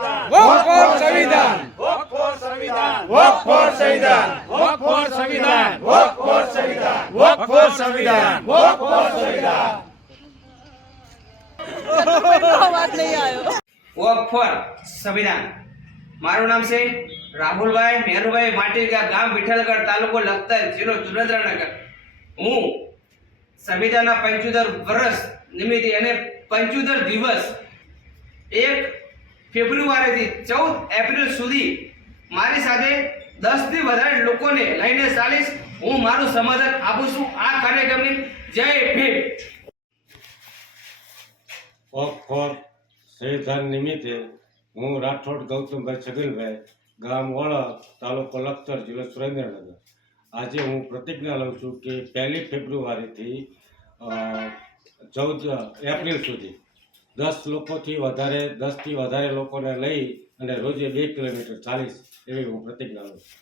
Walk for સંવિધાન, walk for સંવિધાન, walk for સંવિધાન, વોક ફોર સંવિધાન, વોક ફોર સંવિધાન, વોક ફોર સંવિધાન, વોક ફોર સંવિધાન. વોક ફોર સંવિધાન. મારું નામ છે રાહુલભાઈ મેરુભાઈ માટીકા, ગામ વિઠ્ઠલગઢ, તાલુકો લખતર, જિલ્લો સુરેન્દ્રનગર. હું સંવિધાનના 75 વર્ષ નિમિત્તે અને 75 દિવસ 1 ફેબ્રુઆરીથી 14 એપ્રિલ સુધી મારી સાથે 10 થી વધારે લોકોને લઈને ચાલીશ. હું મારું સમર્થન આપું છું આ કાર્યક્રમની. જય ભીમ. વોક ફોર સંવિધાન નિમિત્તે હું રાઠોડ ગૌતમભાઈ છગનભાઈ, ગામ વોળા, તાલુકો લખતર, જિલ્લો સુરેન્દ્રનગર. આજે હું પ્રતિજ્ઞા લઉં છું કે 1 ફેબ્રુઆરીથી 14 એપ્રિલ સુધી 10 થી વધારે લોકોને લઈ અને રોજે 2 કિલોમીટર ચાલીશ એવી હું પ્રતિજ્ઞા લઉં છું.